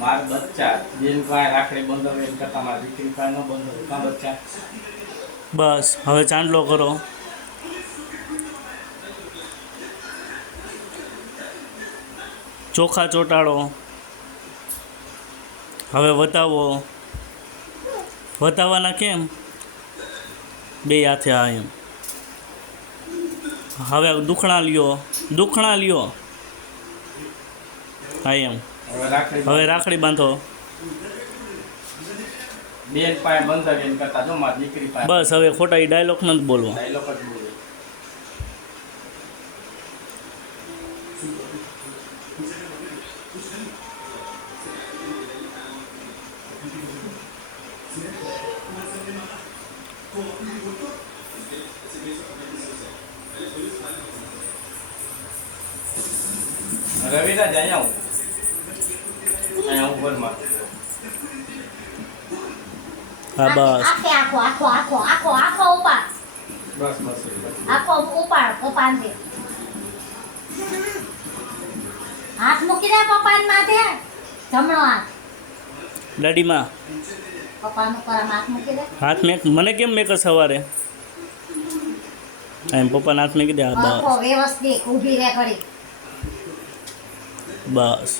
માર બચ્ચા બેન પાસે રાખડી બંધાવે એમ કરતા મારા દીકરી પાસે ન બંધાવે કાં બચ્ચા. બસ હવે ચાંદલો કરો. ચોખા ચોંટાડો. હવે વતાવો. વતાવવાના કેમ? બે હાથે આ એમ. હવે દુખણા લ્યો. દુખણા લ્યો. હા એમ. હવે રાખડી બાંધો. બેન પાસે બંધાવે એમ કરતા જો મારી દીકરી પાસે. બસ હવે ખોટા એ ડાયલોગ નથી બોલવો. ડાયલોગ જ બોલે. રવિરાજ અહીંયા આવું ઘરમાં. હા બસ આખે આખો આખો આખો આખો આખો ઉપાડ. બસ બસ આખો ઉપાડ પપ્પાને. હાથ મૂકી દે પપ્પાને માથે. જમણો હાથ દાડીમાં પપ્પાનો પર હાથ મૂકી દે. હાથ મેક મને કેમ મેક સવારે એમ પપ્પાના હાથ મેકી દે. હા આખો બસ વ્યવસ્થિત ઊભી રહે ઘડી. બસ